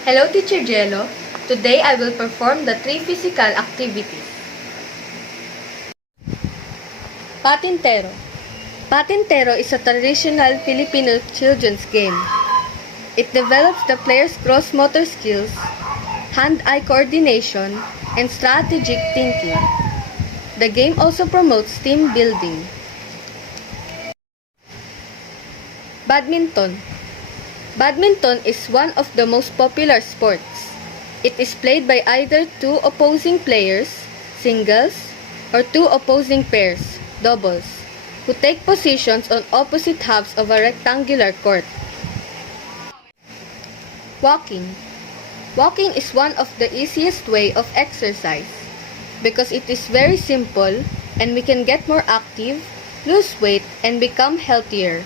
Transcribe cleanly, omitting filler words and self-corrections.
Hello, Teacher Jello. Today I will perform the 3 physical activities. Patintero. Patintero is a traditional Filipino children's game. It develops the player's gross motor skills, hand-eye coordination, and strategic thinking. The game also promotes team building. Badminton. Badminton is one of the most popular sports. It is played by either two opposing players, singles, or two opposing pairs, doubles, who take positions on opposite halves of a rectangular court. Walking. Walking is one of the easiest way of exercise because it is very simple and we can get more active, lose weight, and become healthier.